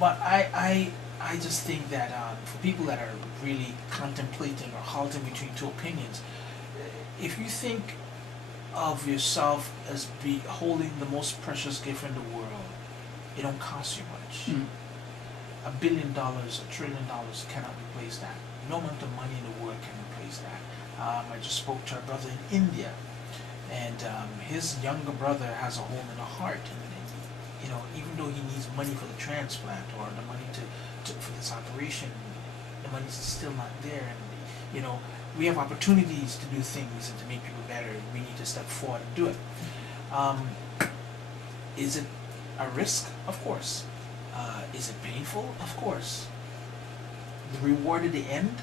But I just think that for people that are really contemplating or halting between two opinions, if you think of yourself as holding the most precious gift in the world, it don't cost you much. Mm. $1 billion, $1 trillion cannot replace that. No amount of money in the world can replace that. I just spoke to a brother in India, and his younger brother has a hole in the heart, and even though he needs money for the transplant or the money for this operation, the money's still not there, and we have opportunities to do things and to make people better. We need to step forward and do it. Is it a risk? Of course. Is it painful? Of course. The reward at the end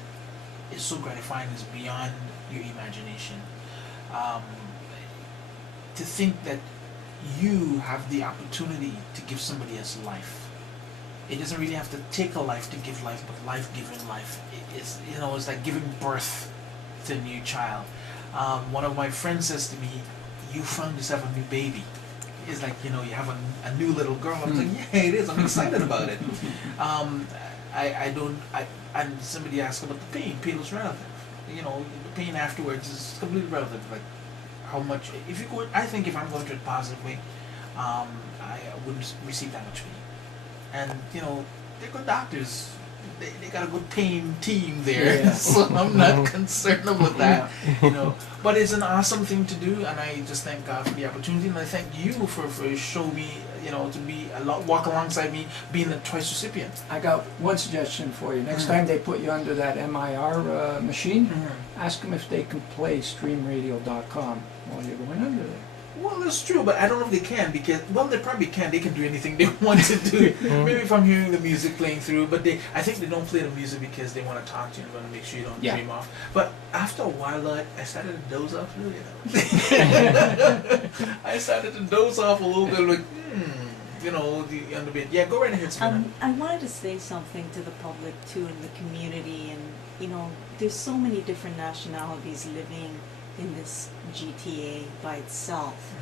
is so gratifying, it's beyond your imagination. To think that you have the opportunity to give somebody else life. It doesn't really have to take a life to give life, but life-giving life. It's like giving birth to a new child. One of my friends says to me, "You found yourself a new baby." It's like, you have a new little girl. I'm like, yeah, it is. I'm excited about it. And somebody asked about the pain. Pain is relative. The pain afterwards is completely relative. Like how much, I think if I'm going to a positive way, I wouldn't receive that much pain. And, they're good doctors. They got a good pain team there, yeah. So I'm not concerned about that, But it's an awesome thing to do, and I just thank God for the opportunity, and I thank you for showing me, to walk alongside me, being a twice recipient. I got one suggestion for you. Next time they put you under that MIR machine, ask them if they can play streamradio.com while you're going under there. Well, that's true, but I don't know if they can, because, they probably can. They can do anything they want to do. Maybe if I'm hearing the music playing through, but I think they don't play the music because they want to talk to you and want to make sure you don't dream off. But after a while, I started to doze off a little, I started to doze off a little bit, like, on the bed. Yeah, go right ahead, Samantha. I wanted to say something to the public, too, in the community, and, there's so many different nationalities living in this GTA by itself.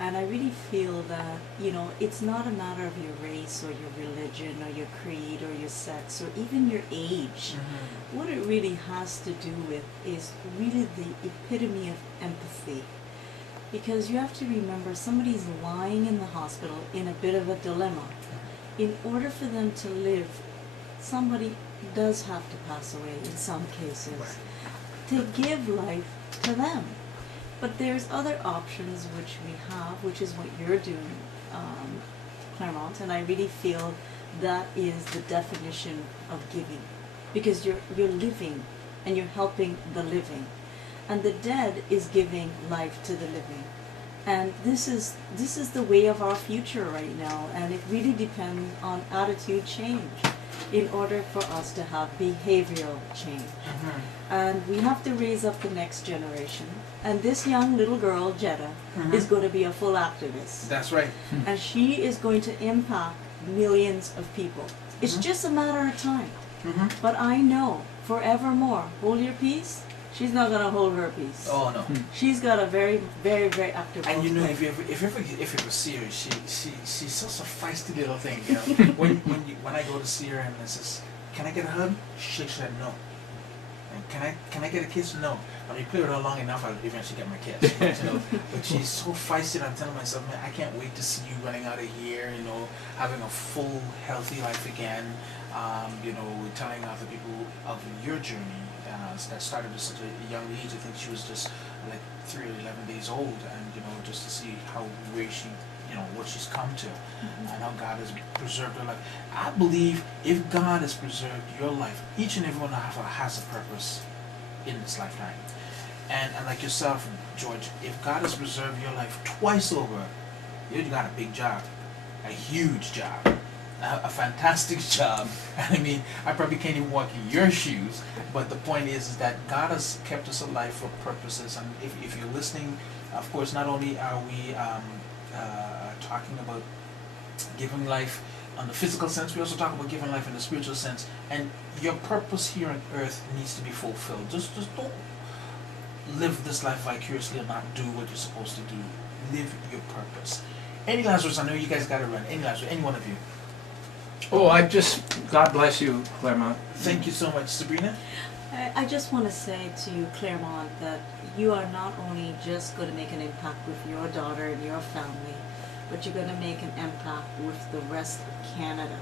And I really feel that, it's not a matter of your race or your religion or your creed or your sex or even your age. What it really has to do with is really the epitome of empathy. Because you have to remember, somebody's lying in the hospital in a bit of a dilemma. In order for them to live, somebody does have to pass away in some cases to give life to them. But there's other options which we have, which is what you're doing, Clairmont, and I really feel that is the definition of giving, because you're living and you're helping the living, and the dead is giving life to the living, and this is the way of our future right now, and it really depends on attitude change in order for us to have behavioral change. And we have to raise up the next generation. And this young little girl, Jetta, is going to be a full activist. That's right. And she is going to impact millions of people. It's just a matter of time. But I know, forevermore, hold your peace. She's not gonna hold her peace. Oh no. She's got a very, very, very active. And if you ever see her, she's such a feisty little thing. When I go to see her and I says, "Can I get a hug?" She said no. And can I get a kiss? No. I mean, play with her long enough, I'll eventually get my kiss. But she's so feisty, and I'm telling myself, man, I can't wait to see you running out of here. Having a full, healthy life again. Telling other people of your journey. That started at such a young age. I think she was just like 3 or 11 days old, and just to see where she, what she's come to, and how God has preserved her life. I believe if God has preserved your life, each and every one has a purpose in this lifetime. And like yourself, George, if God has preserved your life twice over, you got a big job, a huge job. A fantastic job. I mean, I probably can't even walk in your shoes, but the point is that God has kept us alive for purposes. And if you're listening, of course, not only are we talking about giving life on the physical sense, we also talk about giving life in the spiritual sense. And your purpose here on earth needs to be fulfilled. Just don't live this life vicariously and not do what you're supposed to do. Live your purpose. Any last words? I know you guys got to run. Any last words? Any one of you? Oh, God bless you, Clairmont. Thank you so much, Sabrina. I just want to say to you, Clairmont, that you are not only just going to make an impact with your daughter and your family, but you're going to make an impact with the rest of Canada,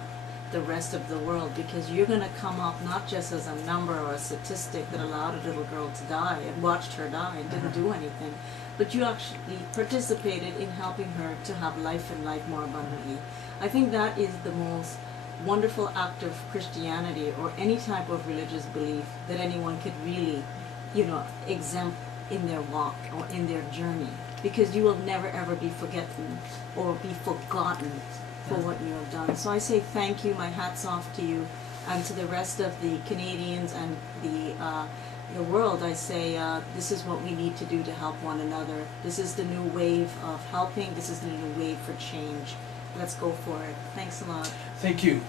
the rest of the world, because you're going to come up not just as a number or a statistic that allowed a little girl to die and watched her die and didn't do anything, but you actually participated in helping her to have life and life more abundantly. I think that is the most wonderful act of Christianity or any type of religious belief that anyone could really, exempt in their walk or in their journey, because you will never ever be forgotten or be forgotten for what you have done. So I say thank you, my hat's off to you, and to the rest of the Canadians and the world. I say this is what we need to do to help one another. This is the new wave of helping. This is the new wave for change. Let's go for it. Thanks a lot. Thank you.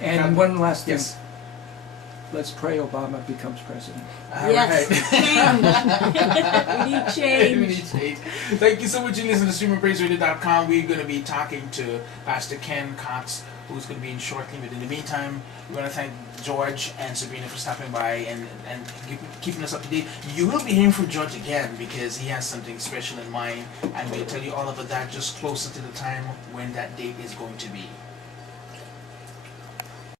And one last thing. Yes. Let's pray Obama becomes president. Yes, change. We need change. We need change. Thank you so much for listening to StreamOfPraiseRadio.com. We're going to be talking to Pastor Ken Cox, who's going to be in shortly. But in the meantime, we're going to thank George and Sabrina for stopping by and keeping us up to date. You will be hearing from George again because he has something special in mind, and we'll tell you all about that just closer to the time when that date is going to be.